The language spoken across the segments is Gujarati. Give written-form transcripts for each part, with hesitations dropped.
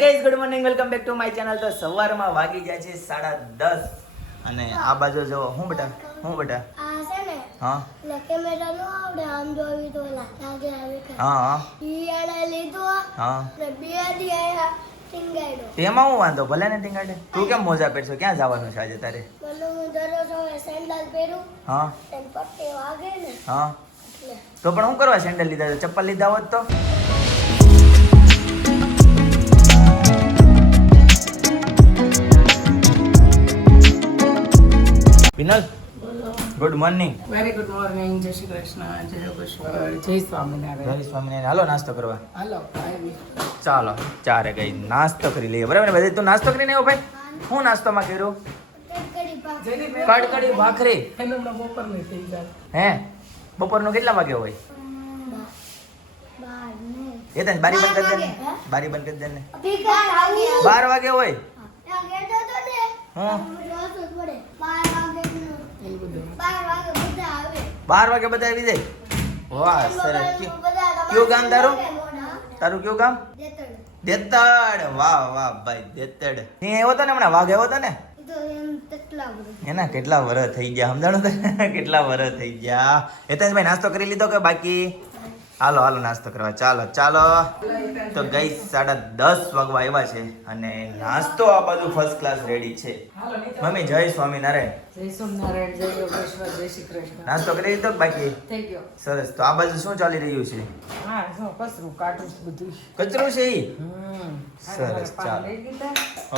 Guys good morning welcome back to my channel. તો સવારમાં વાગી જાય છે 10:30 અને આ બાજુ જો હું બેટા આ છે ને હા એટલે કેમેરા નો આવડે આમ જોવી તો લાગે આવે હા હા ઈ આને લીધો હા ને બે દી આયા ટીંગાડ્યો. તેમાં હું વાંધો ભલે ને ટીંગાડે. તું કેમ મોજા પહેરશો? ક્યાં જવાનું છે આજે તારે? મને હું દરરોજ હવે સેન્ડલ પહેરું હા તેમ પટ્ટી વાગે ને હા એટલે તો પણ હું કરવા સેન્ડલ લીધા છે? ચપ્પલ લીધા હોત તો Vinal good morning. Very good morning. જય શ્રી કૃષ્ણ, જય યોગેશ્વર, જય સ્વામિનારાયણ. જય સ્વામિનારાયણ. હાલો નાસ્તો કરવા. હાલો આવી. ચાલો ચારે ગઈ નાસ્તો કરી લઈએ. બરાબર ને? બધે તું નાસ્તો કરીને આવ્યો ભાઈ? હું નાસ્તોમાં કર્યો કડી પાક કડકડી ભાખરી. એને હમણાં બપોર નહીં થઈ જાય. હે બપોરનું કેટલા વાગે હોય? બાર ને એ તને બારી બંધ કરી દે ને. બારી બંધ કરી દે ને. ભીખા આવું 12 વાગે હોય. ત્યાં ગેટો તો ને હા રોજ પડે 12 વાગે એવું બધું 12 વાગે બધા આવે 12 વાગે બધા આવી જાય. વાહ સરસ. કયું ગામ તારું? તારું કયું ગામ? દેતડ. વાહ વાહ ભાઈ દેતડ. તે આવ્યો તો ને હમણાં? વાઘ આવ્યો તો ને? એના કેટલા વર્ષ થઈ ગયા સમજાણું તને? કેટલા વર્ષ થઈ ગયા. હેતેશભાઈ નાસ્તો કરી લીધો કે બાકી? હાલો હાલો નાસ્તો કરવા. ચાલો ચાલો. તો ગઈ 10:30 વાગવા આવ્યા છે અને નાસ્તો આ બધું ફર્સ્ટ ક્લાસ રેડી છે. હાલો નીકળ. મમ્મી જય સ્વામિનારાયણ. જય સ્વામિનારાયણ, જય યોગેશ્વર, જય શ્રી કૃષ્ણ. નાસ્તો કરી લીધો કે બાકી? થઈ ગયો. સરસ. તો આ બાજુ શું ચાલી રહ્યું છે? હા શું કસરું કાઢું છું બધું. કચરું છે ઈ? સરસ. સરસ, ચાલો. લઈ લીધા.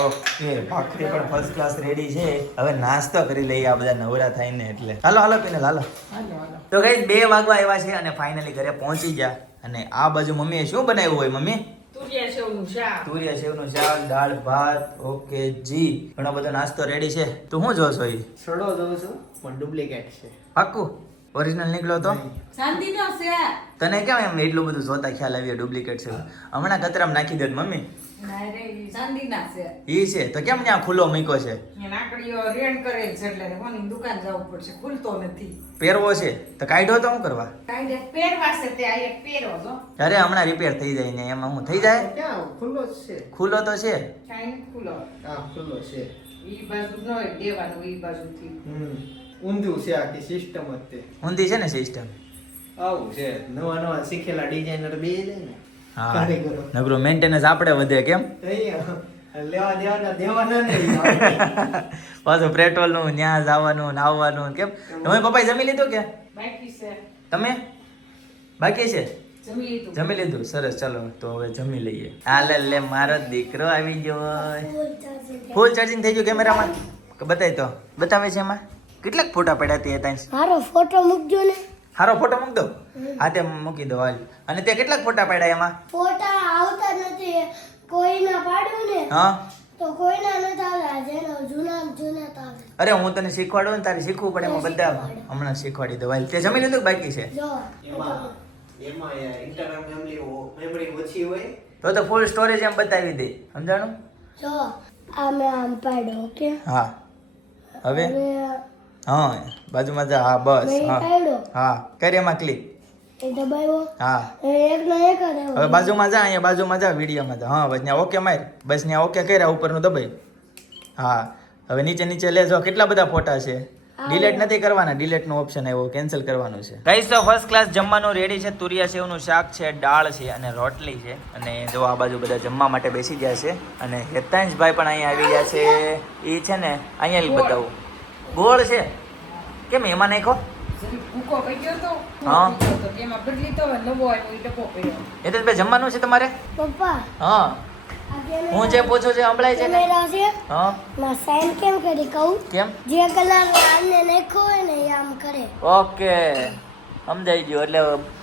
ઓકે ભાખરી પણ ફર્સ્ટ ક્લાસ રેડી છે. હવે નાસ્તો કરી લઈએ આ બધા નવરા થઈને એટલે. હાલો હાલો પીને હાલો. હાલો હાલો. તો ગઈ 2 વાગવા આવ્યા છે અને ફાઇનલી ઘરે પહોંચી ગયા. અને આ બાજુ મમ્મીએ શું બનાવ્યું હોય? મમ્મી તુરિયા સેવનું શાક. તુરિયા સેવનું શાક, દાળ ભાત. ઓકે જી ઘણો બધો નાસ્તો રેડી છે. તું શું જોશો? ઈ સડો જોઉં છું પણ ડુપ્લિકેટ છે. પાક્કું ઓરિજિનલ નીકળ્યો તો? ચાંદીનો છે. તને કેમ એમ એટલું બધું જોતા ખ્યાલ આવ્યો ડુપ્લિકેટ છે? હમણાં કતરામ નાખી દે મમ્મી. ડાયરેક્ટ ચાંદીના છે. ઈ છે તો કેમ ત્યાં ખુલ્લો મૂક્યો છે? એ નાકડીઓ રેડ કરે છે એટલે કોની દુકાન જવું પડશે, ખુલતો નથી. પહેરવો છે તો કાઢ્યો તો શું કરવા? કાંઈ પહેરવા છે તે આ એક પહેરો છો. અરે હમણાં રિપેર થઈ જાય ને એમાં હું થઈ જાય. ક્યાં ખુલ્લો જ છે? ખુલ્લો તો છે. કાંઈ નથી ખુલ્લો. હા ખુલ્લો છે. ઈ બાજુ ન હોય દેવાનું, ઈ બાજુથી. ઊંધું છે આખી સિસ્ટમ જ તે. ઊંધી છે ને સિસ્ટમ. આવું છે નવા નવા શીખેલા ડિઝાઇનર બે જાય ને હા કારીગરો. નકરું મેન્ટેનન્સ આપણે વધે કેમ? તો અહીંયા લેવા દેવાના નહીં. પાછું પેટ્રોલ નું ન્યા જવાનું નાવવાનું કેમ? તમે પપ્પાએ જમી લીધું કે બાકી છે. તમે બાકી છે? જમી લીધું. જમી લીધું. સરસ. ચાલો તો હવે જમી લઈએ. હાલે લે મારો દીકરો આવી ગયો. ફૂલ ચાર્જિંગ થઈ ગયું કેમેરામાં? બતાય તો બતાવે છે એમાં કેટલાક ફોટા પડ્યા તે ત્યાં? મારો ફોટો મૂકજો ને. હારો ફોટો મૂક દો. હા તે મૂકી દો હાલ. અને તે કેટલાક ફોટા પાડ્યા એમાં? ફોટા આવતા નથી કોઈના પાડ્યું ને હા તો કોઈના નથી આવતા જેનો જૂના આવે. અરે હું તને શીખવાડું ને તારે શીખવું પડે એમાં બધા હમણાં શીખવાડી દો. હાલ તે જમી લીધું કે બાકી છે? જો એમાં ઇન્ટરનલ મેમરી ઓછી હોય. તો ફૂલ સ્ટોરેજ એમ બતાવી દે સમજાણું? જો આ મેં આમ પાડ્યો ઓકે હા હવે હવે હા બાજુમાં જા. હા બસ. મેં હા પાડ્યો હા કરી એમાં ક્લિક. એ દબાવ્યો હા એકનો એક જ આવ્યો. હવે બાજુમાં જા. અહીંયા બાજુમાં જા વિડીયોમાં જા. હા બસ ત્યાં ઓકે માર. બસ ત્યાં ઓકે કર્યા ઉપરનું દબાઈ. હા હવે નીચે નીચે લેજો. કેટલા બધા ફોટા છે. ડિલીટ નથી કરવાના. ડિલીટ નો ઓપ્શન આવ્યો કેન્સલ કરવાનું છે. ગાઈસ તો ફર્સ્ટ ક્લાસ જમવાનું રેડી છે. તુરિયા સેવનું શાક છે, દાળ છે અને રોટલી છે. અને જો આ બાજુ બધા જમવા માટે બેસી ગયા છે. અને હેતાંશભાઈ પણ અહીંયા આવી ગયા છે. એ છે ને અહીંયા બતાવું ગોળ છે. કેમ એમાં નાખો? જરી ભૂકો પડી ગયો તો હા. તો એમાં બદલી તો નવો આવ્યો ઈ ડબ્બો પડ્યો. હેતાંશભાઈ જમવાનું છે તમારે? પપ્પા હા આ કેમેરા- હું જે પૂછું છે સંભળાય છે ને? કેમેરા છે હા માં સાઈન કેમ કરી કહું કેમ? જે કલર આને નાખ્યો હોય ને એ આમ કરે. ઓકે સમજાઈ ગયું. એટલે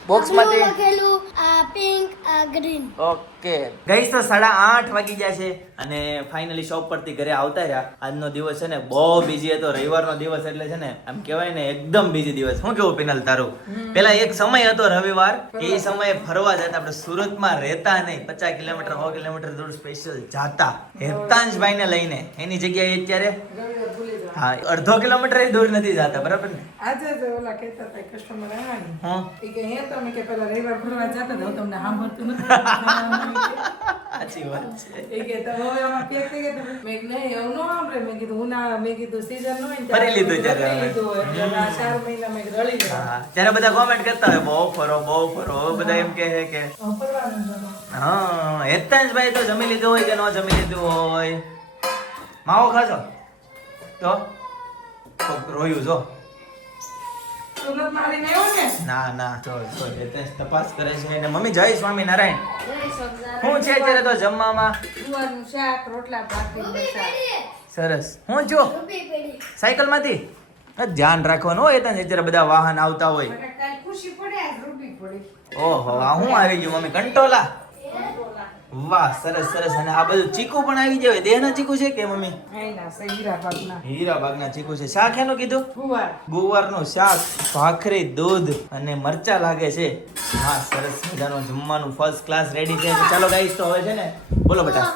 બોક્સમાંથી આટલું લખેલું આ પિંક આ ગ્રીન. ઓકે ગઈસ તો 8:30 વાગી ગયા છે અને ફાઇનલી શોપ પરથી ઘરે આવતા રહ્યા. આજનો દિવસ છે ને બહુ બીજી હતો. રવિવારનો દિવસ એટલે છે ને આમ કહેવાય ને એકદમ બીજી દિવસ. શું કેવું પિનલ તારું? પેલા એક સમય હતો રવિવાર કે એ સમયે ફરવા જતા. આપણે સુરતમાં રહેતા નહીં, 50 કિલોમીટર 100 કિલોમીટર દૂર સ્પેશિયલ જાતા હેતાંશભાઈ ને લઈને. એની જગ્યાએ અત્યારે રવિવાર ભૂલી જવાનું. હા, અડધો કિલોમીટર દૂર નથી જતા, બરાબર ને? આજે જ ઓલા કહેતા હતા કસ્ટમર આવ્યા ને હા. એ કે હે તમે કે પેલા રવિવાર ફરવા જતા હતા હું તમને સાંભળતું નથી સાચી વાત છે. એ કે તમે હવે આમાં પેક થઈ ગયા તમે મેં કીધું, નહીં એવું ન સાંભળે મેં કીધું ઉનાળા મેં કીધું સીઝન હોય ને ફરી લીધું ત્યારે. ફરી લીધું હોય એટલે આ 4 મહિના મેં રળી ગયા હા, ત્યારે બધા કોમેન્ટ કરતા હોય બહુ ફરો બહુ ફરો. હવે બધા એમ કહે છે કે ફરવાનું જ નતું. હા, હેતાંશભાઈ તો જમી લીધું હોય કે ન જમી લીધું હોય. માવો ખાશો તો કોક રોયું જો. સુરત મારીને આવ્યો ને ના ના જો જો હેતાંશ તપાસ કરે છે અને મમ્મી જય સ્વામિનારાયણ. શું છે અત્યારે તો જમવામાં? ગુવારનું શાક રોટલા ભાખરી બટાકા સરસ. હું જો સાયકલ માંથી ધ્યાન રાખવાનું હોય હેતાંશ, અત્યારે બધા વાહન આવતા હોય. કાલ ખુશી પડે આજ રૂપી પડી ઓહો, આ હું આવી ગયું મમ્મી? કંટોલા. વાહ, સરસ સરસ. અને આ બધું ચીકુ પણ આવી જાય. દેહના ચીકુ છે કે મમ્મી? આઈના સહીરા ભાગના હીરાબાગના ચીકુ છે. શાક એનું કીધું? ગુવાર ગુવારનું શાક, ભાખરી, દૂધ અને મરચા લાગે છે. હા, સરસ મજાનું જમવાનું ફર્સ્ટ ક્લાસ રેડી છે. તો ચાલો ગાઈસ, તો હવે છે ને બોલો બેટા,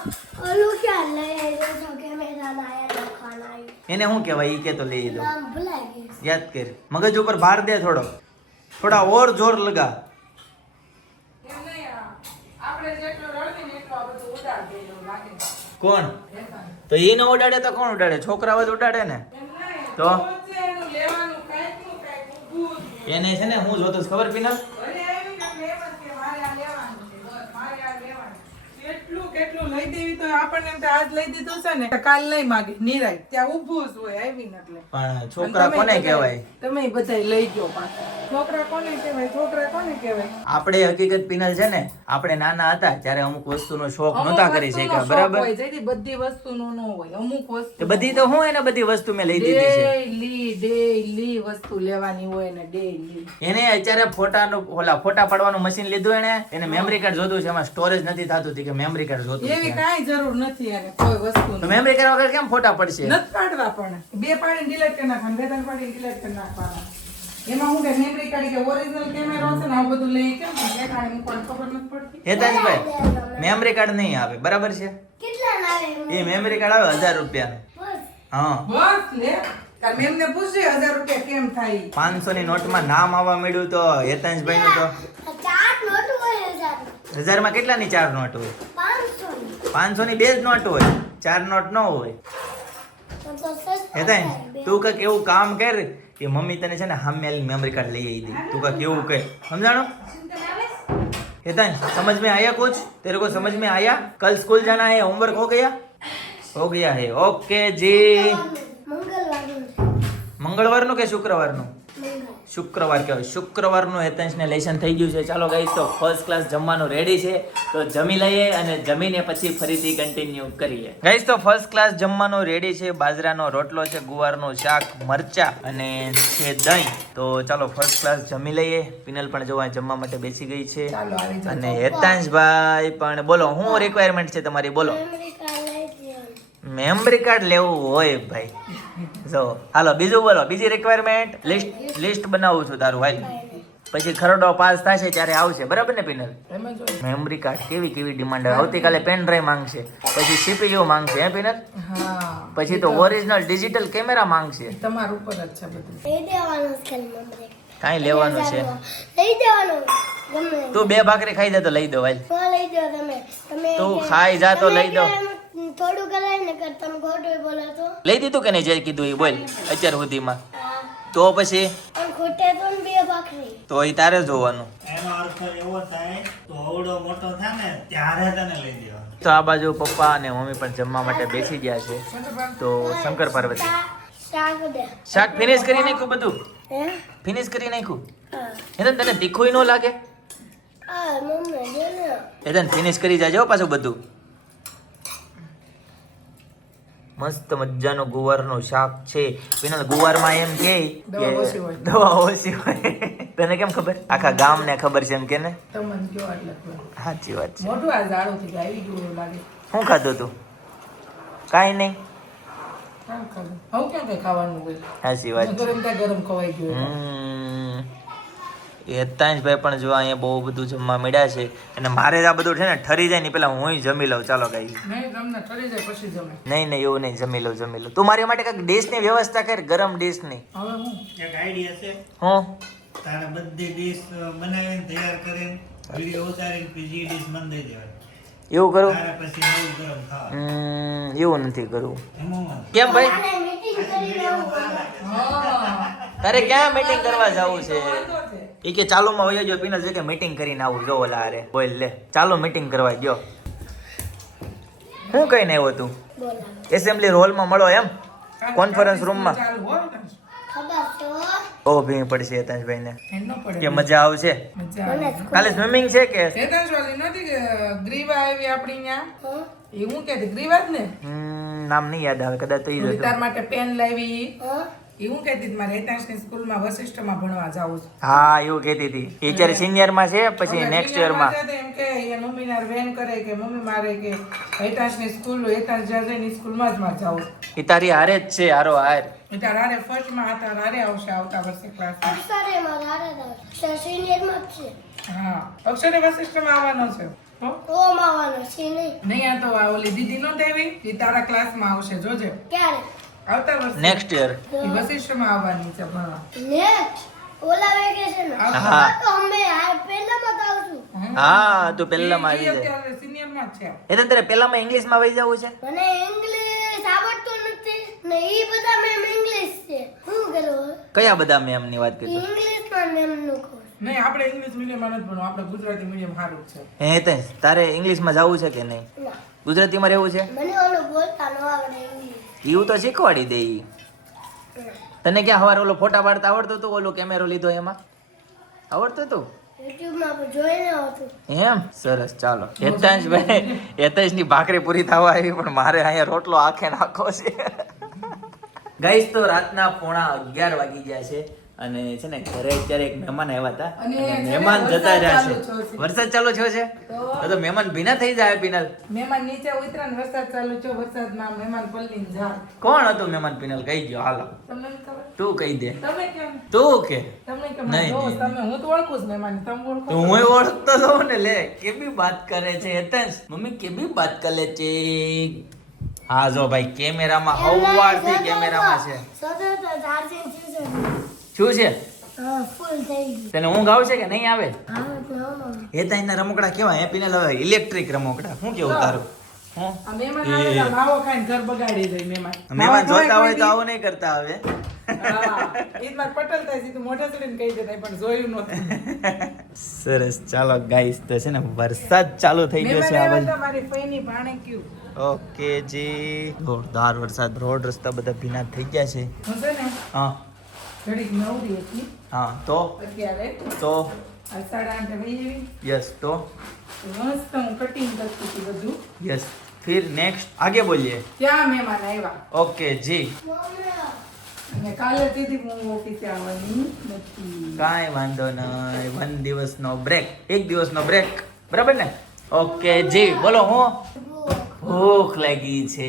ઓલું ક્યાં લઈ આવ્યો છો કે મેરા લાયા ખાના આવ્યું એને શું કહેવાય? ઈ કે તો લઈ દો. નામ ભૂલાઈ ગયું યાદ કર. મગજ ઉપર ભાર દે થોડો, થોડા ઓર જોર લગા. એમ નહીં આપણે જેટલો રળવી ને એટલો આ બધું ઉડાડ દે એવું લાગે કોણ? એમ તો ઈ ન ઉડાડે તો કોણ ઉડાડે? છોકરાઓ જ ઉડાડે ને. નહીં તો? રોજ એનું લેવાનું કાંઈક ઊભું જ. એને છે ને હું જોતો છું ખબર પીનલ? ઘરે આવીને એટલે એમ જ કે મારે આ લેવાનું છે બસ મારે આ લેવાનું. કેટલું લઈ દેવી તો આપણને એમ થાય આજ લઈ દીધું છે ને તો કાલ નહીં માગે નિરાય ત્યાં ઊભું જ હોય આવીને એટલે પણ છોકરા અને કોને તમે કહેવાય? તમે બધાય લઈ ગયો પાછા. છોકરા કોને કહેવાય? છોકરા કોને કહેવાય? આપણે હકીકત પીનલ છે ને, આપણે નાના હતા ત્યારે અમુક વસ્તુનો શોખ અમુક નહોતા કરી વસ્તુનો શક્યા, શોખ બરાબર? હોય, જેથી બધી વસ્તુનો ન હોય અમુક વસ્તુ તો બધી તો હું એને બધી વસ્તુ મેં લઈ દીધી છે. ડેઈલી વસ્તુ લેવાની હોય ને ડેઈલી. એને અત્યારે ફોટાનું ફોટા પાડવાનું મશીન લીધું એને મેમરી કાર્ડ જોતું છે, એમાં સ્ટોરેજ નથી થતું કે મેમરી કાર્ડ જોતું એવી છે. કાંઈ જરૂર નથી એને કોઈ તો વસ્તુની. મેમરી કાર્ડ વગર કેમ ફોટા પડશે? નથી પાડવા પણ 2 પાડીને ડિલીટ કરી નાખવાના, 2-3 પાડીને ડિલીટ કરી નાખવાના. એમાં હું કે મેમરી કાર્ડ કે ઓરિજિનલ કેમેરો છે ને આ બધું લઈ કેમ દેખાડે મૂકવાનું ખબર નથી પડતી. હેતાંશભાઈ, મેમરી કાર્ડ નહીં આવે, બરાબર છે? કેટલા લાવે એ મેમરી કાર્ડ આવે 1000 રૂપિયાનું. બસ હા, બસ લે કાલ મેમને પૂછે 1000 રૂપિયા કેમ થાય. 500 ની નોટમાં નામ આવવા મળ્યું તો હેતાંશભાઈ નું તો ચાર નોટ હોય 1000 માં કેટલાની 4 નોટ હોય? 500 ની 500 ની 2 જ નોટ હોય, 4 નોટ ન હોય. તો સસ્તા હેતાંશ, તું કંઈક એવું કામ કર કે મમ્મી તને છે ને સામે મેમરી કાર્ડ લઈ આવી દે. તું કંઈક એવું કહે, સમજાણો? हेतांश, समझ में आया कुछ? तेरे को समझ में आया? कल स्कूल जाना है, होमवर्क हो गया है? ओके जी. મંગળવારનું કે શુક્રવારનું? શુક્રવાર કહેવાય. શુક્રવારનું હેતાંશને લેસન થઈ ગયું છે. ચાલો ગાઈસ, તો ફર્સ્ટ ક્લાસ જમવાનું રેડી છે, તો જમી લઈએ અને જમીને પછી ફરીથી કન્ટિન્યુ કરીએ. ગાઈસ, તો ફર્સ્ટ ક્લાસ જમવાનું રેડી છે. બાજરાનો રોટલો છે, ગુવારનું શાક, મરચા અને છે દહીં. તો ચાલો ફર્સ્ટ ક્લાસ જમી લઈએ. પિનલ પણ જો અહીં જમવા માટે બેસી ગઈ છે ચાલો આવી જાઓ. અને હેતાંશભાઈ પણ. બોલો, શું રિક્વાયરમેન્ટ છે તમારી? બોલો. મેમરી કાર્ડ લેવું હોય ભાઈ, જો હાલો બીજું બોલો. બીજી રિક્વાયરમેન્ટ? લિસ્ટ બનાવું છું તારું, હાલ. પછી ખરડો પાસ થશે ત્યારે આવશે, બરાબર ને પિનલ? એમાં જો મેમરી કાર્ડ કેવી ડિમાન્ડ આવે. આવતીકાલે પેન ડ્રાઈવ માંગશે, પછી CPU માંગશે, હે પિનલ? હા પછી તો ઓરિજિનલ ડિજિટલ કેમેરા માંગશે. તમારા ઉપર જ છે બધું. લઈ દેવાનું છે મમ્મી. કાંઈ લેવાનું છે? લઈ દેવાનું ગમે તું 2 ભાખરી ખાઈ જા તો લઈ દો, હાલ. તો લઈ દો તમે તું ખાઈ જા તો લઈ દો. થોડું કરાય ને કર તમે ખોટું બોલો તો લઈ દીધું કે નહીં? જે કીધું એ બોલ અત્યાર સુધીમાં. તો પછી પણ ખોટે તો ને 2 ભાખરી તો એ તારે જોવાનું. એનો અર્થ એવો થાય તો અવડો મોટો થાય ને ત્યારે તને લઈ દેવાનો. તો આ બાજુ પપ્પા અને મમ્મી પણ જમવા માટે બેસી ગયા છે. તો શંકર પાર્વતી શાક દે શાક ફિનિશ કરી નાખ્યું, બધું હે ફિનિશ કરી નાખ્યું. હા હેતન, તને તીખું ન લાગે? મમ્મી જો ને હેતન, ફિનિશ કરી જાજો પાછું બધું. મસ્ત મજાનું ગુવારનું શાક છે. પિનલ, ગુવારમાં એમ કે દવા ઓછી હોય. દવા ઓછી હોય. તને કેમ ખબર? આખા ગામને ખબર છે એમ કે ને? તમને કયો એટલે સાચી વાત છે. મોટું આ ઝાડું થી આવી ગયું એવું લાગે. શું ખાધું તું? કાંઈ નહીં. કામ ખાધું. આવું કેમ કઈ ખાવાનું હોય? સાચી વાત છે. ગરમ ત્યાં ગરમ ખવાઈ ગયું. હેતાંશભાઈ પણ જો અહીંયા બહુ બધું જમવા મળ્યા છે અને મારે આ બધું છે ને ઠરી જાય ને પેલા હું જમી લઉં. ચાલો ગાઈ. નહીં તમને ઠરી જાય પછી જમે. નહીં એવું નહીં, જમી લઉં. તું મારી માટે કંઈક ડિશની વ્યવસ્થા કર, ગરમ ડિશની. હવે હું એક આઈડિયા છે. હું તારે બધી ડીશ બનાવીને તૈયાર કરીને વિડીયો ઉતારીને બીજી ડીશ મને દઈ દેવાની. એવું કરું? તારે પછી નવું ગરમ ખાવા. એવું નથી કરવું. એમાં કેમ ભાઈ? આને meeting કરી લેવું. તારે ક્યાં મીટિંગ કરવા જવું છે? વાંધો છે. એ કે ચાલુમાં વયો જો પિનલ છે કે મીટિંગ કરીને આવું. જો ઓલા હારે બોલ લે, ચાલો મીટિંગ કરવા ગયો. શું કહીને આવ્યો તું? બોલાવો. એસેમ્બલી હોલમાં મળો એમ? કોન્ફરન્સ રૂમમાં? ચાલુ હોય ને. ખબર છે હો. બહુ ભીડ પડશે હેતાંશભાઈ ને. એમ ન પડે. કે મજા આવશે? મજા આવે. મને કાલે સ્વિમિંગ છે કે? ચેતનશવાલી નથી કે ગ્રીવા આવી આપણી ન્યા? હો. એ હું કહેતી ગ્રીવા જ ને? નામ નહીં યાદ આવે, કદાચ તો ઈ જ ઓલી તાર હતું. માટે પેન લાવી. હો. એ હું કહેતી હતી મારે હેતાંશની સ્કૂલમાં વશિષ્ઠમાં ભણવા જાવું છે. હા એવું કહેતી હતી. એ અત્યારે સિનિયરમાં છે, પછી હવે નેક્સ્ટ senior માં યરમાં. જાય તો એમ કે એ મમ્મીના વેન કરે કે મમ્મી મારે કે હેતાંશની સ્કૂલ હેતાંશ જ્યાં જાય એની સ્કૂલમાં જ મારે જાવું. એ તારી હારે જ છે, હારો હાર. તાર હારે ફર્સ્ટમાં હતા હારે આવશે આવતા વર્ષે ક્લાસમાં. અક્ષરે મારા હારે જ આવશે. senior માં જ છે. હા અક્ષરે વશિષ્ઠમાં આવવાનો છે. હો? તો માવાનો છે નહીં. નહીં આ તો આ ઓલી દીદી નહોતી આવી એ તારા ક્લાસમાં આવશે જોજે ક્યારે? આવતા વર્ષે નેક્સ્ટ યર. એ વશિષ્ઠમાં આવવાની છે ભણવા. Next. ઓલા વેકેશન હા. તો અમે આ પહેલામાં જ આવશું. હા તું પહેલામાં આવી જાય. અત્યારે સિનિયરમાં જ છે. એ તો તારે પહેલામાં ઇંગ્લિશમાં વહી જવું છે? મને ઇંગ્લિશ આવડતું નથી ને ઈ બધા મેમ ઇંગ્લિશ છે. શું કરું? કયા બધા મેમ ની વાત કરી? ઇંગ્લિશમાં મેમ નું કહું. નહીં આપણે ઇંગ્લિશ મીડિયમમાં નથી ભણવું આપણે ગુજરાતી મીડિયમ સારું જ છે. હે તે તારે ઇંગ્લિશમાં જવું છે કે નહીં? ના. ગુજરાતીમાં રહેવું છે? મને ઓલું બોલતા ન આવડે ઇંગ્લિશ. એવું તો શીખવાડી દે ઈ. તને ક્યાં હવારે ઓલો ફોટા પાડતા આવડતું હતું? ઓલો કેમેરો લીધો એમાં આવડતું હતું? યુટ્યુબમાં પણ જોઈને આવતું. એમ સરસ. ચાલો હેતાંશભાઈ, હેતાંશની ભાખરી પૂરી થવા આવી પણ મારે અહીંયા રોટલો આખે નાખો છે. ગાઈસ તો રાતના 11:30 વાગી ગયા છે અને છે ને ઘરે અત્યારે એક મહેમાન આવ્યા હતા અને અને મહેમાન જતા રહ્યા છે. વરસાદ ચાલુ થયો છે. વરસાદ ચાલુ થયો છે તો મહેમાન ભીના થઈ જાય. પિનલ મહેમાન નીચે ઉતરા ને વરસાદ ચાલુ છે વરસાદમાં મહેમાન પલ્લીને જા. કોણ હતું મહેમાન? પિનલ કહી ગયો. હાલો તમને નથી ખબર? તું કહી દે. તમે કેમ? તું કે તમે કેમ? નહીં, જો નહીં, તમે હું તો ઓળખું જ મહેમાન તમે ઓળખો તો હું ઓળખતો હોઉં ને. લે કેવી વાત કરે છે હેતાંશ. મમ્મી કેવી વાત કરે છે. હા જો ભાઈ કેમેરામાં હવારથી કેમેરામાં છે. સતત ચાર્જિંગ છે. શું છે? હા ફૂલ થઈ ગયું. તને ઊંઘ આવશે કે નહીં આવે? હા તો હેતાંશના રમકડા કેવા? હેપીને હવે ઇલેક્ટ્રિક રમકડા. શું કેવું તારું? હું આ મહેમાન આવેલા માવો ખાઈને ઘર બગાડી દે મહેમાન. મહેમાન માવો જોતા હોય તો ખવાય આવું નહીં કરતા હવે. હા, ઈ જ મારે પટેલ થાય સીધું મોઢે ચડીને કહી દેતા પણ જોયું નહોતું. સરસ. ચાલો ગાઈસ તો છે ને વરસાદ ચાલુ થઈ ગયો મહેમાન છે આ આવ્યા બાજુ. હતા મારી ફઈની ભાણે કયું. ઓકે જી. જોરદાર વરસાદ. રોડ રસ્તા બધા ભીના થઈ ગયા છે. હું છે ને હા ઘડીક નવરી હતી હા તો અત્યારે તો આ 8:30 વહી એવી યસ તો મસ્ત હું કટિંગ કરતી હતી બધું यस फिर नेक्स्ट आगे बोलिए. ત્યાં મહેમાન આવ્યા ओके जी. અને કાલે તેથી હું ઓફિસે આવવાની નથી. કાંઈ વાંધો નહીં. 1 દિવસનો બ્રેક, 1 દિવસનો બ્રેક, બરાબર ને? ઓકે જી. બોલો. હું ભૂખ લાગી છે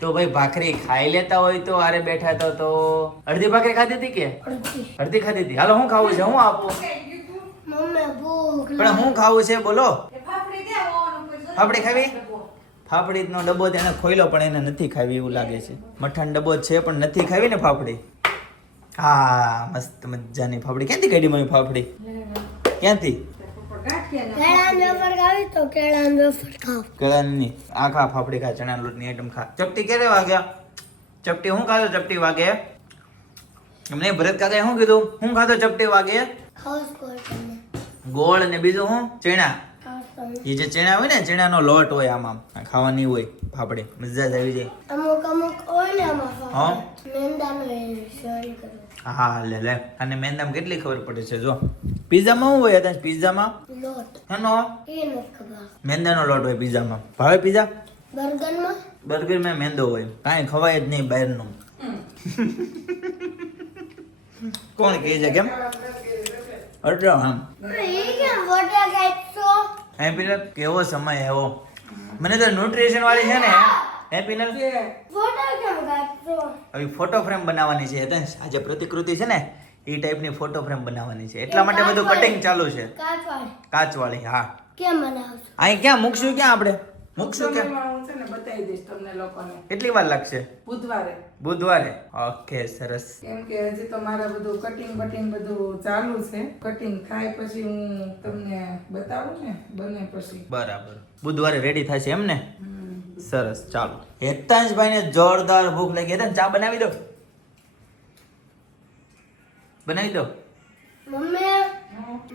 તો ભાઈ ભાખરી ખાઈ લેતા હોય તો આરે બેઠા તો અડધી ભાખરી ખાધી હતી કે અડધી ખાધી હતી? હાલો હું ખાવું છે? હું આપું? મમ્મી ભૂખ પણ હું ખાવું છે બોલો? ફાફડી ખાવી? ફાફડીનો ડબ્બો તેને ખોઈલો પણ એને નથી ખાવી એવું લાગે છે. મઠાનો ડબ્બો છે પણ નથી ખાવી ને ફાફડી. હા મસ્ત મજાની ફાફડી. ક્યાંથી કાઢી મમ્મી ફાફડી? ક્યાંથી? કેળાનો વેફર ખાવી તો કેળાનો વેફર ખાવ. કેળાની આ ખા ફાફડી ખા, ચણા લોટની આઈટમ ખા. ચપટી ક્યારે વાગ્યા? ચપટી હું ખાધો? ચપટી વાગે એમને ભરત કાકાએ શું કીધું? હું ખાધો ચપટી વાગે? ખાસ કોર તમે ગોળ ને બીજું હું? ચણા. ખાસ તમે એ જે ચણા હોય ને ચણાનો લોટ હોય આમાં ખાવાની હોય ફાફડી. મજા જ આવી જાય. અમુક હોય ને આમાં હા. ફાફડા મેંદાનો સેવન કરો. હા લે અને મેંદામાં કેટલી ખબર પડે છે. જો પીઝામાં શું હોય? પીઝામાં લોટ એનો એ નથી ખબર. મેંદાનો લોટ હોય પીઝામાં. ભાવે પીઝા? બર્ગરમાં બર્ગરમાં મેંદો હોય. કાંઈ ખવાય જ નહીં બહારનું. કોણ કહે છે કેમ? અડો આમ એ કેમ વોટર ગાઈડસો હેપીનલ કેવો સમય એવો. મને તો ન્યુટ્રિશન વાળી છે ને હેપીનલ વોટર કેમ ગાઈડસો હવે ફોટો ફ્રેમ બનાવવાની છે. હેતાંશ આજે પ્રતિકૃતિ છે ને એ ટાઈપની ફોટો ફ્રેમ બનાવવાની છે, એટલા માટે બધું કટિંગ ચાલુ છે. કાચવાળી કાચવાળી, હા. કેમ બનાવશો? અહીં ક્યાં મૂકશું, ક્યાં આપણે મૂકશું ક્યાં? સમયમાં હું છે ને બતાવી દઈશ તમને લોકોને કેટલી વાર લાગશે? બુધવારે. બુધવારે. ઓકે, સરસ. કેમ કે હજી તો મારા બધું કટિંગ બટિંગ બધું ચાલુ છે. કટિંગ થાય પછી હું તમને બતાવું ને બને પછી. બરાબર, બુધવારે રેડી થાય છે એમ ને? સરસ, ચાલો. હેતાંશભાઈને જોરદાર ભૂખ લાગી. હેતાંશ, ચા બનાવી દો. બનાવી દો. મમ્મી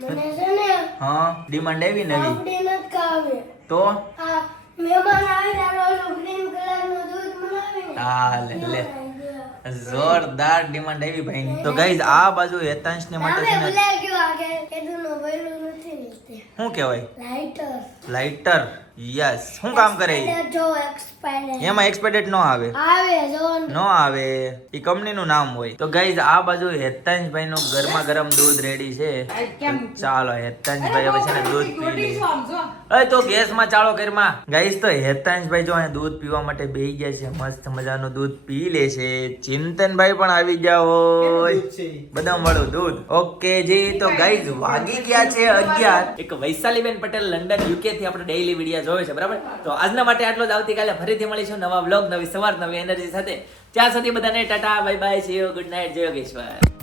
મને છે ને હા, ડિમાન્ડ આવી નવી. પાપડી નથી ખાવી. તો આ મહેમાન આવે ત્યારે ઓલું ગ્રીન કલરનું દૂધ બનાવીને હા, લે જોરદાર ડિમાન્ડ આવી ભાઈની. તો ગાઈઝ આ બાજુ હેતાંશને માટે નામે છે ને ભૂલાઈ ગયું આગે એનું વહેલું નથી નીકળતું. શું કહેવાય? લાઇટર. લાઇટર. યસ. શું કામ કરે ઈ? જો એક્સપાયર એમાં એક્સપેક્ટેડ નો આવે. આવે જો નો આવે, એ કંપનીનું નામ હોય. તો ગાઈઝ આ બાજુ હેતાંશભાઈ નું ગરમા ગરમ દૂધ રેડી છે. ચાલો હેતાંશભાઈ હવે છે ને દૂધ પી લે. અરે તો ગેસમાં ચાલો ઘરમાં. ગાઈઝ તો હેતાંશભાઈ જો અહીંયા દૂધ પીવા માટે બેહી ગયા છે, મસ્ત મજાનું દૂધ પી લે છે. ચિંતનભાઈ પણ આવી ગયા હોય, બદામ વાળું દૂધ. ઓકે જી, તો ગાઈઝ વાગી ગયા છે 11. એક વૈશાલીબેન પટેલ લંડન યુકે થી આપણે ડેઈલી વિડીયો જોવે છે, બરાબર? તો આજના માટે આટલો જ. આવતીકાલે ફરીથી મળીશું નવા બ્લોગ, નવી સવાર, નવી એનર્જી સાથે. ત્યાં સુધી બધાને Tata, bye bye, C you, good night, જય યોગેશ્વર.